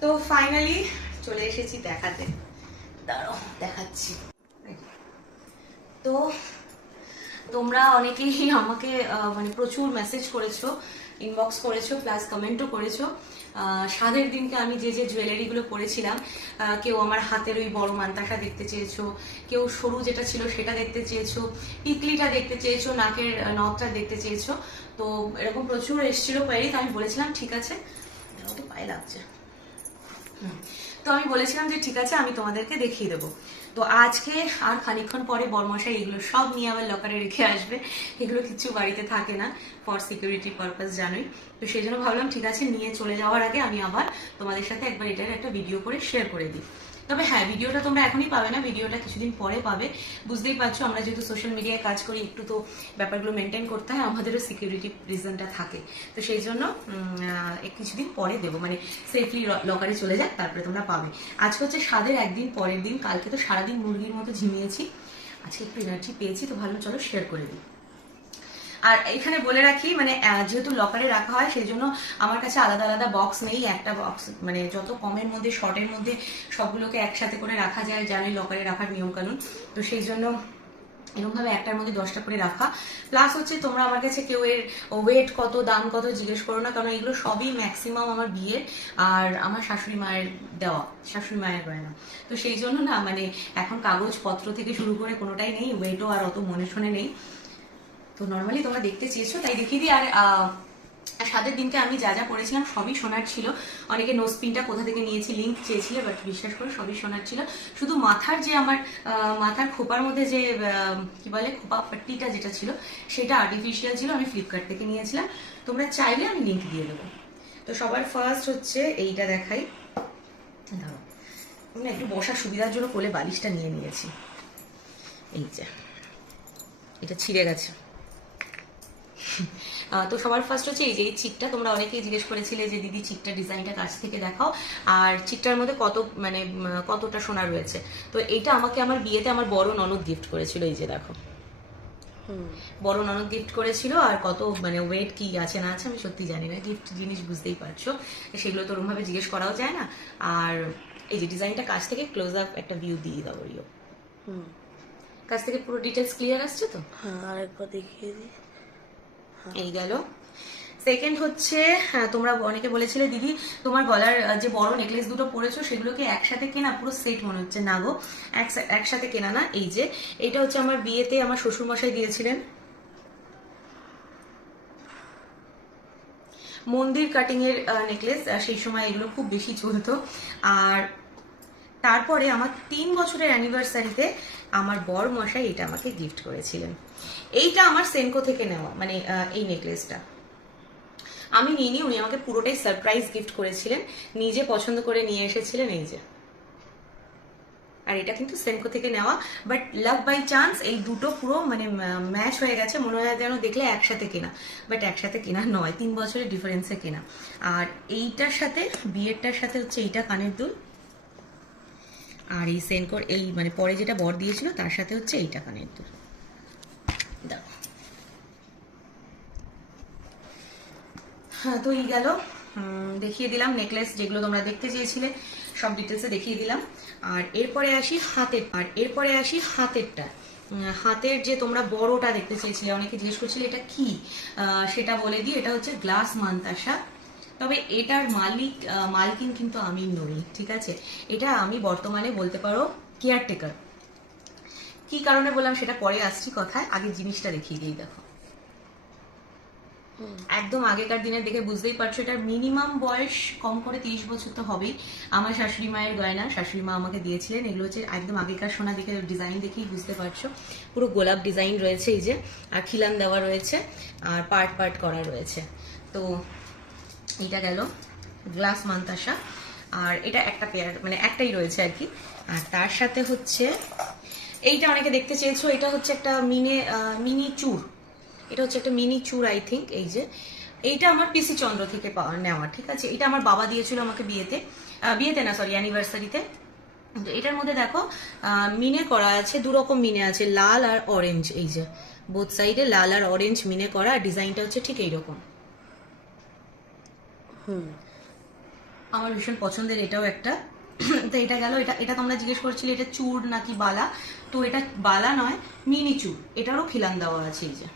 তো ফাইনালি চলে এসেছি দেখাতে। দাঁড়াও দেখাচ্ছি। তো তোমরা অনেকেই আমাকে মানে প্রচুর মেসেজ করেছ ইনবক্স করেছ প্লাস কমেন্টও করেছ। আহ, স্বাদের দিনকে আমি যে যে জুয়েলারিগুলো পরেছিলাম কেউ আমার হাতের ওই বড় মান্তাটা দেখতে চেয়েছো কেউ সরু যেটা ছিল সেটা দেখতে চেয়েছো টিকলিটা দেখতে চেয়েছো নাকের নথটা দেখতে চেয়েছো। তো এরকম প্রচুর এসেছিল কোয়ারি তো আমি বলেছিলাম ঠিক আছে। তো পায়ে লাগছে। তো আমি বলেছিলাম যে ঠিক আছে, আমি তোমাদেরকে দেখিয়ে দেবো। তো আজকে আর খানিক্ষণ পরে বরমশাই এগুলো সব নিয়ে আবার লকারে রেখে আসবে। এগুলো কিছু বাড়িতে থাকে না ফর সিকিউরিটি পারপাস জানোই। তো সেই জন্য ভাবলাম, ঠিক আছে, নিয়ে চলে যাওয়ার আগে আমি আবার তোমাদের সাথে একবার এটার একটা ভিডিও করে শেয়ার করে দিই। তবে হ্যাঁ ভিডিওটা তোমরা এখনই পাবে না, ভিডিওটা কিছুদিন পরে পাবে। বুঝতেই পারছ, আমরা যেহেতু সোশ্যাল মিডিয়ায় কাজ করি, একটু তো ব্যাপারগুলো মেনটেন করতে হয়, আমাদেরও সিকিউরিটি রিজনটা থাকে। তো সেই জন্য কিছুদিন পরে দেবো মানে সেফলি লকারে চলে যাক, তারপরে তোমরা পাবে। আজকে হচ্ছে স্বাদের একদিন, পরের দিন, কালকে তো সারাদিন মুরগির মতো ঝিমিয়েছি। আজকে একটু এনার্জি পেয়েছি, তো ভালো চলো শেয়ার করে দিই। আর এখানে বলে রাখি মানে যেহেতু লকারে রাখা হয়, সেই জন্য আমার কাছে আলাদা আলাদা বক্স নেই। একটা বক্স মানে যত কমের মধ্যে শর্টের মধ্যে সবগুলোকে একসাথে করে রাখা যায় জানি লকারে রাখার নিয়ম কানুন তো সেই জন্য এরকমভাবে একটার মধ্যে দশটা করে রাখা। প্লাস হচ্ছে, তোমরা আমার কাছে কেউ এর ওয়েট কত, দাম কত জিজ্ঞেস করো না, কারণ এগুলো সবই ম্যাক্সিমাম আমার বিয়ের আর আমার শাশুড়ি মায়ের দেওয়া, শাশুড়ি মায়ের গয়না। তো সেই জন্য না মানে এখন কাগজপত্র থেকে শুরু করে কোনোটাই নেই ওয়েটও আর অত মনে শোনে নেই। তো নর্মালি তোমরা দেখতে চেয়েছো, তাই দেখিয়ে দিই। আর সাদের দিনকে আমি যা যা পড়েছিলাম সবই সোনার ছিল। অনেকে নোসপিনটা কোথা থেকে নিয়েছি লিঙ্ক চেয়েছিলে বাট বিশ্বাস করে সবই সোনার ছিল। শুধু মাথার যে আমার মাথার খোপার মধ্যে যে কি বলে, খোপা পাট্টিটা যেটা ছিল, সেটা আর্টিফিশিয়াল ছিল, আমি ফ্লিপকার্ট থেকে নিয়েছিলাম। তোমরা চাইলে আমি লিঙ্ক দিয়ে দেবো। তো সবার ফার্স্ট হচ্ছে এইটা দেখাই। না একটু বসার সুবিধার জন্য কোলে বালিশটা নিয়ে নিয়েছি। এই যে, এটা ছিঁড়ে গেছে। তো সবার ফার্স্ট হচ্ছে এই যে এই চিকটা তোমরা অনেকেই জিজ্ঞেস করেছিলে যে দিদি চিকটা ডিজাইনটা কাছ থেকে দেখাও আর চিকটার মধ্যে কত মানে কতটা সোনা রয়েছে। তো এটা আমাকে আমার বিয়েতে আমার বড় ননদ গিফট করেছিল এই যে দেখো। বড় ননদ গিফট করেছিল আর কত মানে ওয়েট কি আছে না আছে আমি সত্যি জানি না গিফট জিনিস বুঝতেই পারছ। সেগুলো তো ওরমভাবে জিজ্ঞেস করাও যায় না। আর এই যে ডিজাইনটা কাছ থেকে ক্লোজ আপ একটা ভিউ দিয়ে দাও কাছ থেকে পুরো ডিটেলস ক্লিয়ার আসছে তো? হ্যাঁ আরেকবার দেখিয়ে দিই। এই গেল। সেকেন্ড হচ্ছে হ্যাঁ, তোমরা অনেকে বলেছিলে দিদি তোমার গলার যে বড় নেকলেস দুটো পরেছো সেগুলোকে একসাথে কেনা পুরো সেট মনে হচ্ছে। না গো একসাথে কেনা না এই যে এটা হচ্ছে আমার বিয়েতে আমার শ্বশুর মশাই দিয়েছিলেন। মন্দির কাটিং এর নেকলেস সেই সময় এগুলো খুব বেশি চলতো। আর তারপরে আমার তিন বছরের অ্যানিভার্সারিতে আমার বর মশাই এটা আমাকে গিফট করেছিলেন। এইটা আমার সেনকো থেকে নেওয়া মানে এই নেকলেসটা আমি নিইনি, উনি আমাকে পুরোটাই সারপ্রাইজ গিফট করেছিলেন। নিজে পছন্দ করে নিয়ে এসেছিলেন, এই যে। আর এটা কিন্তু সেনকো থেকে নেওয়া বাট লাভ বাই চান্স এই দুটো পুরো মানে ম্যাচ হয়ে গেছে। মনে হয় যেন দেখলে একসাথে কেনা। বাট একসাথে কেনা নয়, তিন বছরের ডিফারেন্সে কেনা। আর এইটার সাথে, বিয়েরটার সাথে হচ্ছে এইটা কানের দুল। আর এই সেনকোর এই মানে পরে যেটা বর দিয়েছিল, তার সাথে হচ্ছে এইটা কানের দুল দেখো হ্যাঁ তো এই গেল। দেখিয়ে দিলাম নেকলেস যেগুলো তোমরা দেখতে চেয়েছিলে, সব ডিটেলসে দেখিয়ে দিলাম। আর এরপরে আসি হাতের, আর এরপরে আসি হাতেরটা। হাতের যে তোমরা বড়টা দেখতে চেয়েছিলে, অনেকে জিজ্ঞেস করছিলে এটা কি? সেটা বলে দিই, এটা হচ্ছে গ্লাস মান্তাসা। তবে এটার মালিক মালকিন কিন্তু আমি নই ঠিক আছে? এটা আমি বর্তমানে বলতে পারো কেয়ারটেকার কি কারণে বললাম সেটা পরে আসছি কথায় আগে জিনিসটা দেখিয়ে দিই দেখো। একদম আগেকার দিনের দেখে বুঝতেই পারছ এটার মিনিমাম বয়স কম করে তিরিশ বছর তো হবেই। আমার শাশুড়ি মায়ের গয়না শাশুড়ি মা আমাকে দিয়েছিলেন এগুলো হচ্ছে একদম আগেকার সোনা দেখে ডিজাইন দেখেই বুঝতে পারছ। পুরো গোলাপ ডিজাইন রয়েছে এই যে আর খিলান দেওয়া রয়েছে আর পার্ট পার্ট করা রয়েছে। তো এটা গেল গ্লাস মান্তাসা। আর এটা একটা পেয়ার মানে একটাই রয়েছে আর কি। আর তার সাথে হচ্ছে, এইটা অনেকে দেখতে চেয়েছো, এটা হচ্ছে একটা মিনে মিনি চুর। এটা হচ্ছে একটা মিনি চুর আই থিঙ্ক এই যে। এইটা আমার পিসি চন্দ্র থেকে নেওয়া, ঠিক আছে? এটা আমার বাবা দিয়েছিল আমাকে বিয়েতে বিয়েতে না সরি অ্যানিভার্সারিতে এটার মধ্যে দেখো মিনে করা আছে দু রকম মিনে আছে, লাল আর অরেঞ্জ এই যে। বোথ সাইডে লাল আর অরেঞ্জ মিনে করা, আর ডিজাইনটা হচ্ছে ঠিক এইরকম। আমার ভীষণ পছন্দের এটাও একটা। তো এটা গেল, এটা এটা তোমরা জিজ্ঞেস করছিলে এটা চূড় নাকি বালা? তো এটা বালা নয়, মিনি চূড় এটারও খিলান দেওয়া আছে এই যে।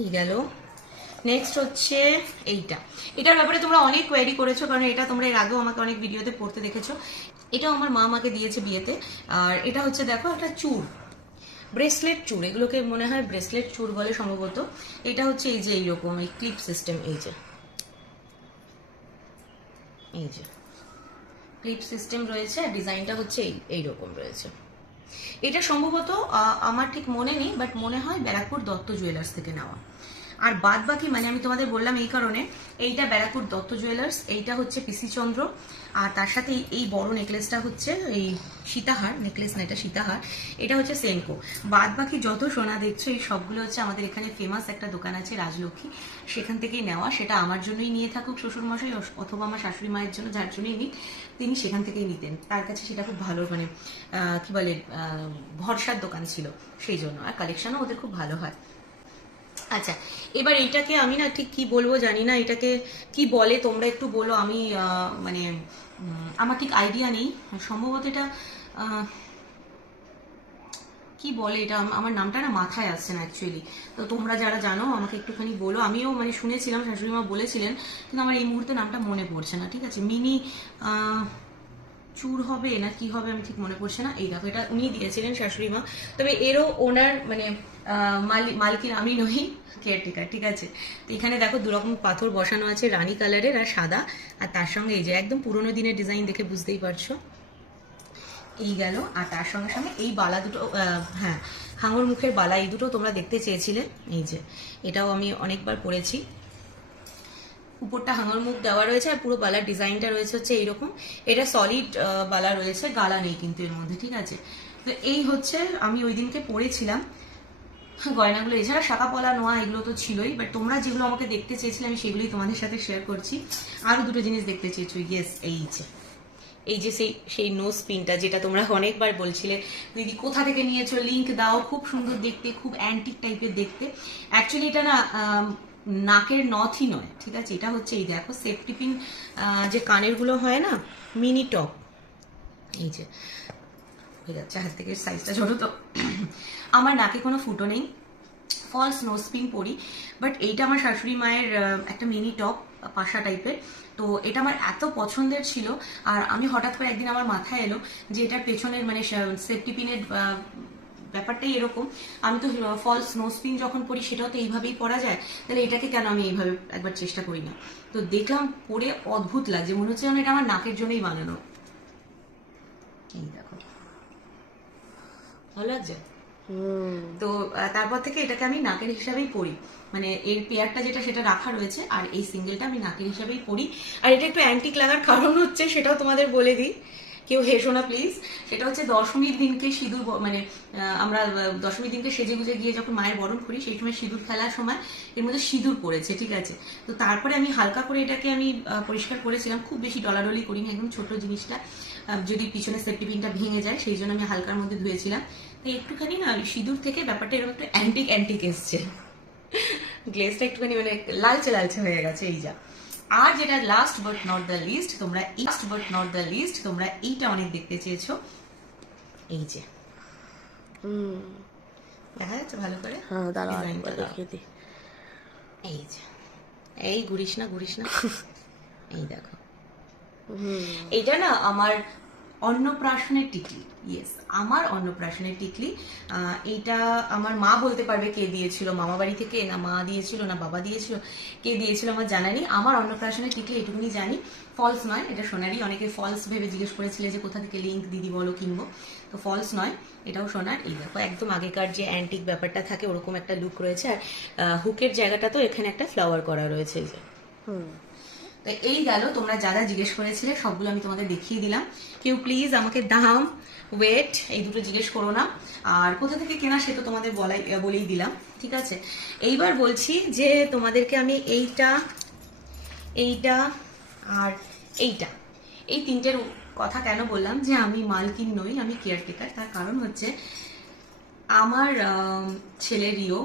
এই গেল। নেক্সট হচ্ছে এইটা। এটার ব্যাপারে তোমরা অনেক কোয়ারি করেছ, কারণ এটা তোমরা এর আগেও আমাকে অনেক ভিডিওতে পড়তে দেখেছ। এটাও আমার মা আমাকে দিয়েছে বিয়েতে। আর এটা হচ্ছে, দেখো, একটা চূড় ব্রেসলেট চূড় এগুলোকে মনে হয় ব্রেসলেট চূড় বলে সম্ভবত। এটা হচ্ছে এই যে এইরকম, এই ক্লিপ সিস্টেম এই যে। এই যে। ক্লিপ সিস্টেম রয়েছে আর ডিজাইনটা হচ্ছে এই এইরকম রয়েছে। এটা সম্ভবত আমার ঠিক মনে নেই বাট মনে হয় ব্যারাকপুর দত্ত জুয়েলার্স থেকে নেওয়া। আর বাদ বাকি মানে আমি তোমাদের বললাম এই কারণে, এইটা ব্যারাকপুর দত্ত জুয়েলার্স এইটা হচ্ছে পিসি চন্দ্র, আর তার সাথে এই- বড় নেকলেসটা হচ্ছে এই সীতাহার নেকলেস না, এটা সীতাহার, এটা হচ্ছে সেনকো বাদ বাকি যত সোনা দেখছ, এই সবগুলো হচ্ছে আমাদের এখানে ফেমাস একটা দোকান আছে রাজলক্ষ্মী। সেখান থেকেই নেওয়া, সেটা আমার জন্যই নিয়ে থাকুক শ্বশুরমশাই অথবা আমার শাশুড়ি মায়ের জন্য যার জন্যই নিক, তিনি সেখান থেকেই নিতেন। তার কাছে সেটা খুব ভালো মানে কি বলে ভরসার দোকান ছিল, সেই জন্য। আর কালেকশনও ওদের খুব ভালো হয়। আচ্ছা এবার এটাকে আমি না ঠিক কি বলব জানি না, এটাকে কি বলে তোমরা একটু বলো, আমি মানে আমার ঠিক আইডিয়া নেই। সম্ভবত এটা কি বলে এটা? আমার নামটা না মাথায় আসছে না অ্যাকচুয়ালি তো তোমরা যারা জানো, আমাকে একটুখানি বলো। আমিও মানে শুনেছিলাম শাশুড়ি মা বলেছিলেন, কিন্তু আমার এই মুহূর্তে নামটা মনে পড়ছে না, ঠিক আছে? মিনি চুর হবে, না কি হবে আমি ঠিক মনে পড়ছে না। এই দেখো, এটা উনি দিয়েছিলেন শাশুড়ি মা। তবে এরও ওনার মানে মালকিন আমি নই কেয়ারটেকার ঠিক আছে? তো এখানে দেখো দুরকম পাথর বসানো আছে রানী কালারের আর সাদা। আর তার সঙ্গে এই যে একদম পুরোনো দিনের ডিজাইন দেখে বুঝতেই পারছ। এই গেল, আর তার সঙ্গে সঙ্গে এই বালা দুটো হ্যাঁ হাঙর মুখের বালা, এই দুটো তোমরা দেখতে চেয়েছিলে। এই যে, এটাও আমি অনেকবার পরেছি উপরটা হাঙর মুখ দেওয়া রয়েছে আর পুরো বালার ডিজাইনটা রয়েছে হচ্ছে এইরকম। এটা সলিড বালা রয়েছে, গালা নেই কিন্তু এর মধ্যে, ঠিক আছে? তো এই হচ্ছে আমি ওই দিনকে পরেছিলাম গয়নাগুলো, এছাড়া শাখা পলা, নোয়া, এগুলো তো ছিলই বাট তোমরা যেগুলো আমাকে দেখতে চেয়েছিলে, আমি সেগুলোই তোমাদের সাথে শেয়ার করছি। আরও দুটো জিনিস দেখতে চেয়েছো ইয়েস এই যে। এই যে সেই সেই নোজ পিনটা যেটা তোমরা অনেকবার বলছিলে, দিদি, কোথা থেকে নিয়েছো? লিংক দাও, খুব সুন্দর দেখতে, খুব অ্যান্টিক টাইপের দেখতে। অ্যাকচুয়ালি এটা না নাকের নথই নয়, ঠিক আছে? এটা হচ্ছে এই দেখো সেফটি পিন যে কানেরগুলো হয় না মিনি টপ এই যে, হয়ে যাচ্ছে, হাত থেকে সাইজটা ছোট তো। আমার নাকে কোনো ফুটো নেই ফলস নোজ পিন পরি বাট এইটা আমার শাশুড়ি মায়ের একটা মিনি টপ পাশা টাইপের তো এটা আমার এত পছন্দের ছিল, আর আমি হঠাৎ করে একদিন আমার মাথায় এলো যে এটার পেছনের মানে সেফটি পিনের ব্যাপারটাই এরকম। আমি তো ফলস নোজ পিন যখন পরি সেটাও তো এইভাবেই পরা যায়। তাহলে এটাকে কেন আমি এইভাবে একবার চেষ্টা করি না? তো দেখলাম পরে অদ্ভুত লাগছে। মনে হচ্ছে যেন এটা আমার নাকের জন্যই বানানো। এই দেখো। ভালো লাগছে? হুম। তো তারপর থেকে এটাকে আমি নাকের হিসাবেই পরি। মানে এর পেয়ারটা যেটা সেটা রাখা রয়েছে আর এই সিঙ্গেলটা আমি নাকের হিসাবেই পরি। আর এটা একটু অ্যান্টিক লাগার কারণ হচ্ছে সেটাও তোমাদের বলে দিই। কেউ হেসো না প্লিজ সেটা হচ্ছে দশমীর দিনকে সিঁদুর মানে আমরা দশমীর দিনকে সেজে গুজে গিয়ে যখন মায়ের বরণ করি, সেই সময় সিঁদুর খেলার সময় এর মধ্যে সিঁদুর পড়েছে, ঠিক আছে? তো তারপরে আমি হালকা করে এটাকে আমি পরিষ্কার করেছিলাম। খুব বেশি ডলাডলি করিনি, একদম ছোট জিনিসটা। যদি পিছনে সেফটি পিনটা ভেঙে যায়, সেই জন্য আমি হালকার মধ্যে ধুয়েছিলাম। তো একটুখানি না সিঁদুর থেকে ব্যাপারটা এরকম একটু অ্যান্টিক অ্যান্টিক এসছে। গ্লেজটা একটুখানি মানে লালচে লালচে হয়ে গেছে, এই যা। আর যেটা last but not the least তোমরা last but not the least তোমরা এইটা অনেক দেখতে চেয়েছো। এই যে। হুম। দেখা যাচ্ছে ভালো করে? হ্যাঁ দাঁড়াও দেখিয়ে দিই। এই যে। এই ঘুরিস না ঘুরিস না। এই দেখো। এইটা না আমার অন্নপ্রাশনের টিকলি। ইয়েস আমার অন্নপ্রাশনের টিকলি। এইটা আমার মা বলতে পারবে কে দিয়েছিল। মামা বাড়ি থেকে না মা দিয়েছিল, না বাবা দিয়েছিল, কে দিয়েছিল আমার জানা নেই। আমার অন্নপ্রাশনের টিকলি এটুকুনি জানি। ফলস নয়, এটা সোনারই অনেকে ফলস ভেবে জিজ্ঞেস করেছিলে যে কোথা থেকে লিঙ্ক দিদি বলো কিনবো। তো ফলস নয়, এটাও সোনার এই দেখো, একদম আগেকার যে অ্যান্টিক ব্যাপারটা থাকে, ওরকম একটা লুক রয়েছে। আর হুকের জায়গাটা তো এখানে একটা ফ্লাওয়ার করা রয়েছে। যে হুম। তো এই গেল তোমরা যা যা জিজ্ঞেস করেছিলে সবগুলো আমি তোমাদের দেখিয়ে দিলাম। কেউ প্লিজ আমাকে দাম ওয়েট এই দুটো জিজ্ঞেস করো না। আর কোথা থেকে কেনা সে তো তোমাদের বলাই বলেই দিলাম ঠিক আছে? এইবার বলছি যে তোমাদেরকে আমি এইটা এইটা আর এইটা এই তিনটের কথা কেন বললাম? যে আমি মালকিন নই আমি কেয়ার কেয়ারটেকার তার কারণ হচ্ছে আমার আম, ছেলে রিও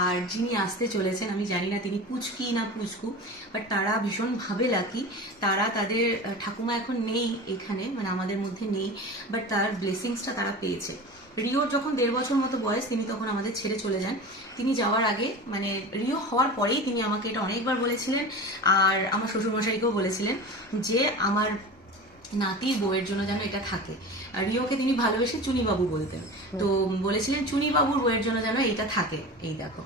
আর যিনি আসতে চলেছেন, আমি জানি না তিনি পুচকি না পুচকু বাট তারা ভীষণভাবে লাকি তারা তাদের ঠাকুমা এখন নেই এখানে মানে আমাদের মধ্যে নেই বাট তার ব্লেসিংসটা তারা পেয়েছে। রিওর যখন দেড় বছর মতো বয়স, তিনি তখন আমাদের ছেড়ে চলে যান। তিনি যাওয়ার আগে মানে রিও হওয়ার পরেই তিনি আমাকে এটা অনেকবার বলেছিলেন, আর আমার শ্বশুরমশাইকেও বলেছিলেন যে, আমার নাতির বউয়ের জন্য যেন এটা থাকে। আর রিওকে তিনি ভালোবেসে চুনিবাবু বলতেন। তো বলেছিলেন, চুনিবাবুর বউয়ের জন্য যেন এটা থাকে। এই দেখো।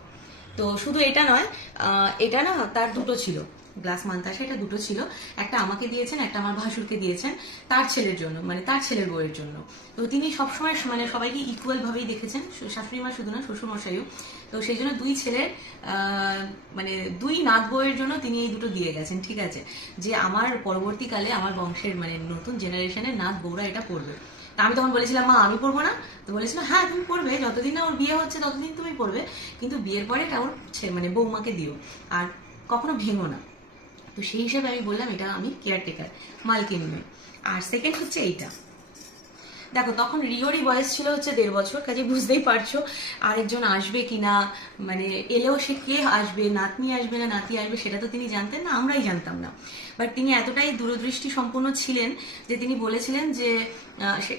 তো শুধু এটা নয় এটা না, তার দুটো ছিল। গ্লাস মান্তাসা এটা দুটো ছিল। একটা আমাকে দিয়েছেন, একটা আমার ভাসুরকে দিয়েছেন, তার ছেলের জন্য মানে তার ছেলের বউয়ের জন্য। তো তিনি সবসময় মানে সবাইকে ইকুয়াল ভাবেই দেখেছেন শাশুড়ি মা শুধু না শ্বশুর মশাইও তো সেই জন্য দুই ছেলের মানে দুই নাত বউয়ের জন্য তিনি এই দুটো দিয়ে গেছেন, ঠিক আছে? যে আমার পরবর্তীকালে আমার বংশের মানে নতুন জেনারেশনের নাত বউরা এটা পড়বে। তা আমি তখন বলেছিলাম, মা, আমি পড়ব না? তো বলেছিল হ্যাঁ তুমি পড়বে, যতদিন না ওর বিয়ে হচ্ছে, ততদিন তুমি পড়বে। কিন্তু বিয়ের পরে এটা ওর মানে বৌমাকে দিও। আর কখনো ভেঙো না। তো সেই হিসেবে আমি বললাম, এটা আমি কেয়ারটেকার মালকিন আর সেকেন্ড হচ্ছে এইটা। দেখো, তখন রিওরই বয়স ছিল হচ্ছে দেড় বছর, কাজে বুঝতেই পারছ আরেকজন আসবে কিনা মানে এলেও সে কে আসবে, নাতনি আসবে না, নাতি আসবে, সেটা তো তিনি জানতেন না, আমরাই জানতাম না। বাট তিনি এতটাই দূরদৃষ্টি সম্পন্ন ছিলেন যে তিনি বলেছিলেন যে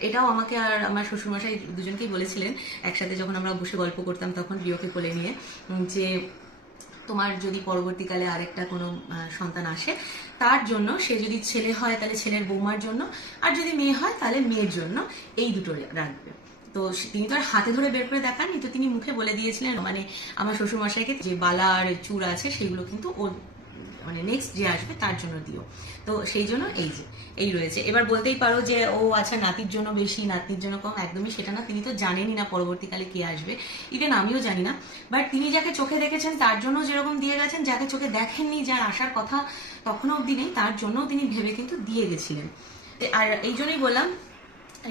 এটাও আমাকে আর আমার শ্বশুরমশাই দুজনকেই বলেছিলেন, একসাথে যখন আমরা বসে গল্প করতাম তখন রিওকে কোলে নিয়ে যে তোমার যদি পরবর্তীকালে আরেকটা কোনো সন্তান আসে, তার জন্য সে যদি ছেলে হয়, তাহলে ছেলের বৌমার জন্য, আর যদি মেয়ে হয়, তাহলে মেয়ের জন্য এই দুটো রাখবে। তো তিনি তো আর হাতে ধরে বের করে দেখাননি, তো তিনি মুখে বলে দিয়েছিলেন মানে আমার শ্বশুরমশাইকে যে বালা আর চূড় আছে, সেগুলো কিন্তু ওর মানে নেক্সট যে আসবে তার জন্য দিও। তো সেই জন্য এই যে, এই রয়েছে। এবার বলতেই পারো যে, ও আচ্ছা নাতির জন্য বেশি, নাতির জন্য কম, একদমই সেটা না। তিনি তো জানেনই না পরবর্তীকালে কে আসবে। ইভেন আমিও জানি না। বাট তিনি যাকে চোখে দেখেছেন, তার জন্য যেরকম দিয়ে গেছেন, যাকে চোখে দেখেননি, যার আসার কথা তখনও অবধি নেই, তার জন্যও তিনি ভেবে কিন্তু দিয়ে গেছিলেন। আর এই জন্যই বললাম,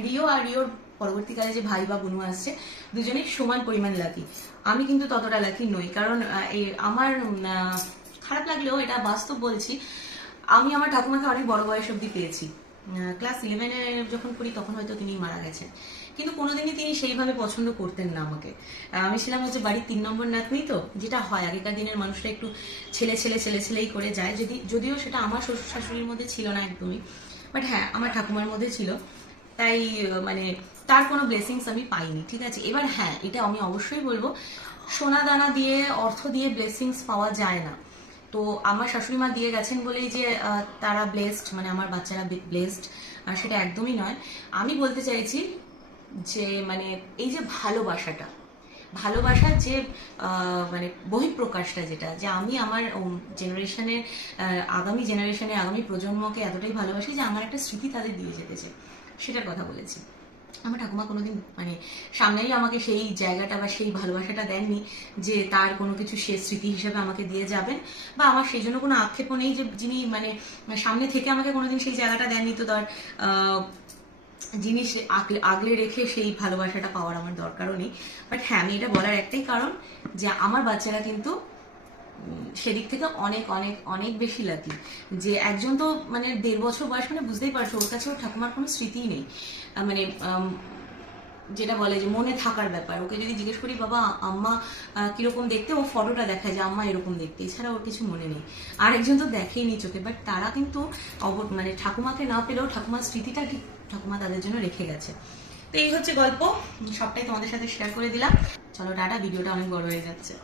রিও আর রিওর পরবর্তীকালে যে ভাই বা বোনু আসছে, দুজনেই সমান পরিমাণ লাকি আমি কিন্তু ততটা লাকি নই। কারণ এই আমার খারাপ লাগলেও এটা বাস্তব বলছি, আমি আমার ঠাকুমাকে অনেক বড় বয়স অব্দি পেয়েছি। ক্লাস ইলেভেনে যখন পড়ি, তখন হয়তো তিনি মারা গেছেন। কিন্তু কোনোদিনই তিনি সেইভাবে পছন্দ করতেন না আমাকে। আমি ছিলাম হচ্ছে বাড়ির তিন নম্বর নাতনি তো, যেটা হয়, আগেকার দিনের মানুষরা একটু ছেলে ছেলে ছেলে ছেলেই করে যায়। যদি, যদিও সেটা আমার শ্বশুর শাশুড়ির মধ্যে ছিল না একদমই বাট হ্যাঁ আমার ঠাকুমার মধ্যে ছিল। তাই মানে তার কোনো ব্লেসিংস আমি পাইনি, ঠিক আছে? এবার হ্যাঁ এটা আমি অবশ্যই বলব, সোনা দানা দিয়ে, অর্থ দিয়ে ব্লেসিংস পাওয়া যায় না। তো আমার শাশুড়ি মা দিয়ে গেছেন বলেই যে তারা ব্লেসড মানে আমার বাচ্চারা ব্লেসড আর সেটা একদমই নয়। আমি বলতে চাইছি যে মানে এই যে ভালোবাসাটা, ভালোবাসার যে মানে বহিঃপ্রকাশটা যেটা, যে আমি আমার জেনারেশনের আগামী জেনারেশনের আগামী প্রজন্মকে এতটাই ভালোবাসি যে আমার একটা স্মৃতি তাদের দিয়ে যেতে চাই সেটার কথা বলেছি। আমার ঠাকুমা কোনোদিন মানে সামনেই আমাকে সেই জায়গাটা বা সেই ভালোবাসাটা দেননি যে তার কোনো কিছু সে স্মৃতি হিসেবে আমাকে দিয়ে যাবেন বা আমার সেই জন্য কোনো আক্ষেপও নেই যে যিনি মানে সামনে থেকে আমাকে কোনোদিন সেই জায়গাটা দেননি তো তার জিনিস আগলে আগলে রেখে সেই ভালোবাসাটা পাওয়ার আমার দরকারও নেই। বাট হ্যাঁ আমি এটা বলার একটাই কারণ যে আমার বাচ্চারা কিন্তু সেদিক থেকে অনেক অনেক অনেক বেশি লাকি যে একজন তো মানে দেড় বছর বয়স মানে বুঝতেই পারছ, ওর কাছে ওর ঠাকুমার কোনো স্মৃতিই নেই। মানে যেটা বলে যে মনে থাকার ব্যাপার। ওকে যদি জিজ্ঞেস করি, বাবা, আম্মা কীরকম দেখতে? ও ফটোটা দেখায় যে, আম্মা, এরকম দেখতে। এছাড়া ওর কিছু মনে নেই। আর একজন তো দেখেই নি চোখে বাট তারা কিন্তু মানে ঠাকুমাকে না পেলেও ঠাকুমার স্মৃতিটা ঠিক ঠাকুমা তাদের জন্য রেখে গেছে। তো এই হচ্ছে গল্প। সবটাই তোমাদের সাথে শেয়ার করে দিলাম। চলো টাটা, ভিডিওটা অনেক বড় হয়ে যাচ্ছে।